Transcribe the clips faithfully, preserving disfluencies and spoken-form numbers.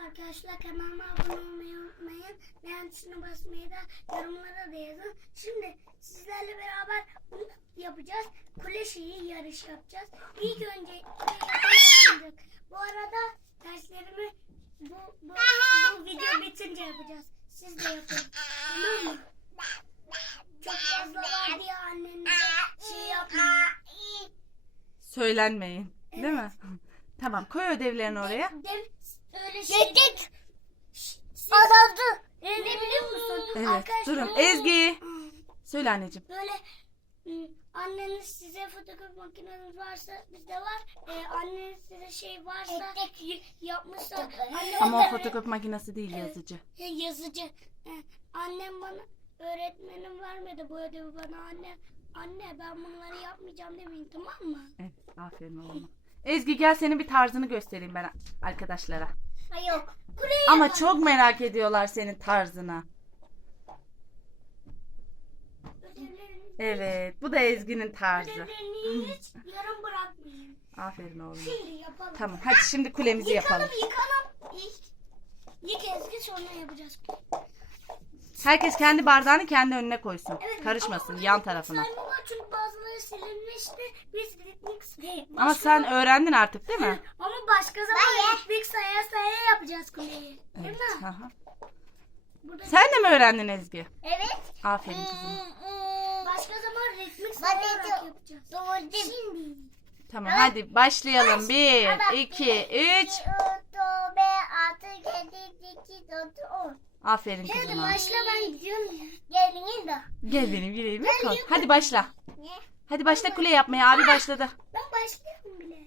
Arkadaşlar kanalıma abone olmayı unutmayın. Beğen tuşuna basmayı da yorumlara da yazın. Şimdi sizlerle beraber bunu yapacağız. Kule şeyi yarış yapacağız. İlk önce yapan Bu arada derslerimi bu, bu, bu video bitince yapacağız. Siz de yapın. Tamam mı? Çok fazla var diye annenize şey yapmayın. Söylenmeyin. Evet. Değil mi? Tamam, koy ödevlerini oraya. Dev, öyle şey. Yedik. Adamdı. Ne biliyor musun? Evet, Arkadaşlar, durun. Ezgi. Söyle anneciğim. Böyle ım, anneniz size fotokopi makineniz varsa bizde var. Ee, anneniz size şey varsa y- yapmışsa annem Ama o bana- fotokopi makinesi değil, yazıcı. Ee, yazıcı. Ee, annem bana öğretmenim vermedi bu ödevi bana. Anne anne ben bunları yapmayacağım demeyin, tamam mı? Evet, aferin oğlum. Ezgi gel, senin bir tarzını göstereyim ben arkadaşlara. Hayır yok. Kuleyi Ama yapalım. çok merak ediyorlar senin tarzını. Ödevlerini, Evet, bu da Ezgi'nin tarzı. ödevlerini hiç yarım bırakmayın. Aferin oğlum. Şimdi yapalım. Tamam, hadi şimdi kulemizi Yıkalım yapalım. yıkalım. İlk, ilk Ezgi sonra yapacağız. Herkes kendi bardağını kendi önüne koysun. Evet, Karışmasın ama yan tarafına. sayma var çünkü bazıları silinmişti. Biz ritmik sayı. Ama sen öğrendin artık değil mi? Ama başka zaman ritmik saya saya yapacağız kuleyi. Değil Evet. mi? Aha. Burada Sen de mi öğrendin Ezgi? Evet. Aferin kızım. başka zaman ritmik sayarak yapacağız. Doğru. Şimdi. Tamam, hadi başlayalım. Bir, iki, üç. Otobüs altı yedi sekiz dokuz on. Aferin Hadi kızıma. başla, ben gidiyorum ya. Geliniz de. Gel benim yüreğime koy. Hadi başla. Ne? Hadi başla kule yapmaya. Abi başladı. Ben başlıyorum bile.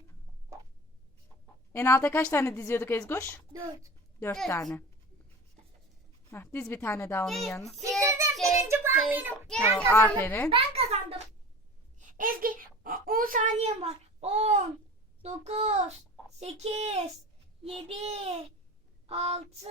En alta kaç tane diziyorduk Ezgoş? Dört. Dört tane. Heh, diz bir tane daha onun yanına. Bitirdim. Birinci puan benim. Tamam, Ben kazandım. aferin. Ben kazandım. Ezgi on saniyem var. on, dokuz, sekiz, yedi, altı,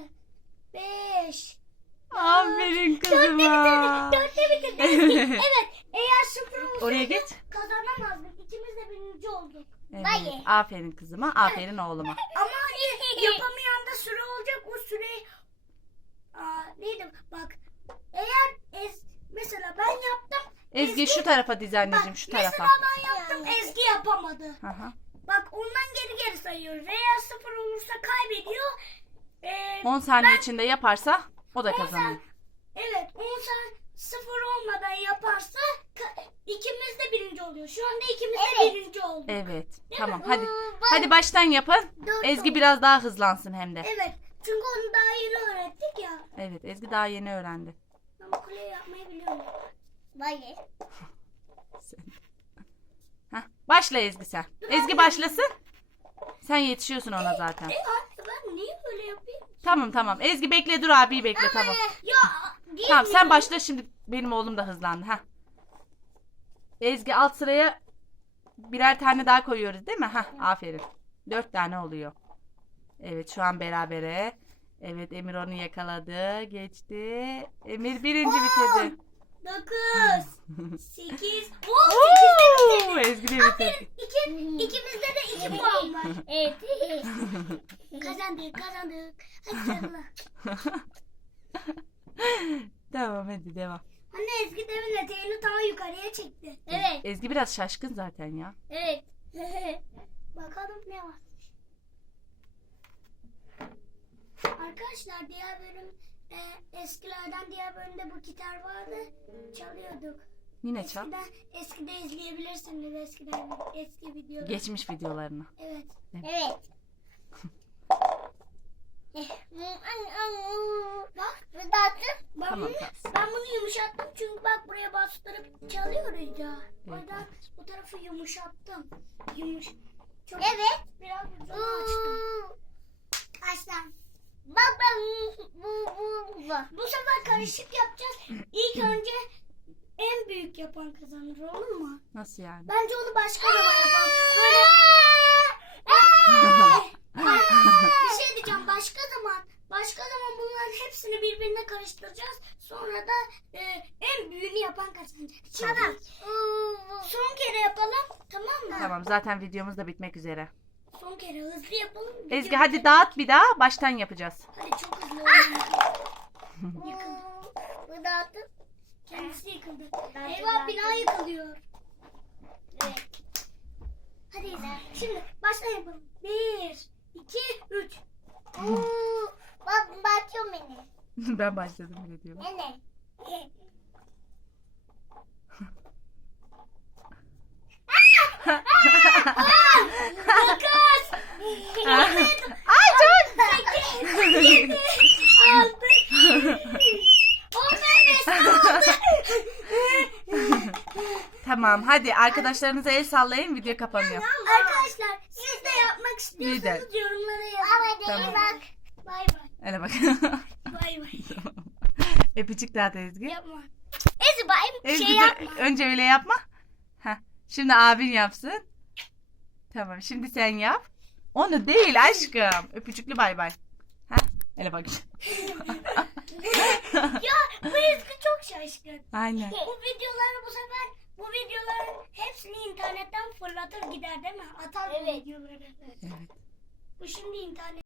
beş, Aferin kızıma. dörtte bitirdim. Ezgi, Evet. evet, eğer sıfır olsaydı Oraya geç. kazanamazdık. İkimiz de birinci olduk. Evet. Hayır. Aferin kızıma. Aferin oğluma. Ama hani yapamayan da süre olacak. O süreyi Aa, neydi bak, eğer ez, mesela ben yaptım. Ezgi şu tarafa diz anneciğim, şu tarafa. Mesela ben yaptım, Ezgi yapamadı. Aha. Bak ondan geri geri sayıyoruz. Eğer sıfır olursa kaybediyor. Ee, on saniye ben- içinde yaparsa o da on kazanıyor. san- Evet, on saniye sıfır olmadan yaparsa ka- ikimiz de birinci oluyor. Şu anda ikimiz de Evet. birinci olduk. Evet. Tamam, hadi. Hmm, Hadi baştan yapın. Dört Ezgi oldu. biraz daha hızlansın hem de. Evet, çünkü onu daha yeni öğrettik ya. Evet, Ezgi daha yeni öğrendi. Ama kule yapmayı biliyorum. Hayır. Sen. Heh, başla Ezgi sen. Ezgi başlasın. Sen yetişiyorsun ona zaten. E anne, ben niye böyle yapayım? Tamam tamam. Ezgi bekle, dur abiyi bekle, tamam. Ya değil Tamam, mi? sen başla, şimdi benim oğlum da hızlandı. Heh. Ezgi alt sıraya birer tane daha koyuyoruz değil mi? Heh, aferin. Dört tane oluyor. Evet, şu an berabere. Evet, Emir onu yakaladı. Geçti. Emir birinci bitirdi. Dokuz, sekiz, on, Oo, sekiz de Ezgi de bitirdi. bitirdi. Aferin, iki, ikimizde de iki puan var. Evet. Kazandık, kazandık. Hadi sarıla. Tamam, hadi devam. Anne, Ezgi demin eteğini daha yukarıya çekti. Evet. Ezgi biraz şaşkın zaten ya. Evet. Bakalım ne var. Arkadaşlar, diğer bölüm e, eskilerden diğer bölümde bu gitar vardı. Çalıyorduk. Yine çal. Eskiden, eskide izleyebilirsiniz eskiden eski videoları. Geçmiş videolarını. Evet. Evet. Bak, Tatlı. ben, Tamam, bunu, tamam. ben bunu yumuşattım çünkü bak buraya bastırıp çalıyoruz ya. O Evet, yüzden evet. bu tarafı yumuşattım. Yumuş. Çok Evet. biraz ucunu açtım. Açtım. Baba bu bu bu. Bu sefer karışık yapacağız. İlk önce en büyük yapan kazanır, olur mu? Nasıl yani? Bence onu başka zaman yapalım. Böyle... Bir şey diyeceğim, başka zaman. Başka zaman bunların hepsini birbirine karıştıracağız. Sonra da e, en büyüğünü yapan kazanacak. Tamam. Son kere yapalım, tamam mı? Tamam, zaten videomuz da bitmek üzere. son kere hızlı yapalım. Ezgi Video- hadi dağıt bir daha. Baştan yapacağız. Hadi çok hızlı oynayalım. Yıkıldı. Bu dağıttım. Kendisi yıkıldı. Ben de Eyvah bina dağıttım. yıkılıyor. Evet. Hadi Ezgi. Şimdi baştan yapalım. Bir, iki, üç. Oo, bak bakıyor beni. Ben başladım bile diyorum. Nene. Dokuz. Ay çok. Sekiz. Altı. On beş. Tamam hadi arkadaşlarınıza el sallayın, video kapanıyor. Arkadaşlar siz de yapmak istiyorsanız yorumlara yazın. Ama değil Tamam. bak. Bay bay. Hadi bak. Bay bay. Öpücük dağıt Ezgi. Yapma. Ezgi bay bir Ezgi şey dur, yapma. önce öyle yapma. Heh. Şimdi abin yapsın. Tamam şimdi sen yap. Onu değil aşkım. Öpücüklü bay bay. Heh. Hele bak. Ya bu Ezgi çok şaşkın. Aynen. Bu videoları bu sefer bu videoların hepsini internetten fırlatır gider değil mi? Atar bu Evet. videoları. Evet. Bu şimdi internet.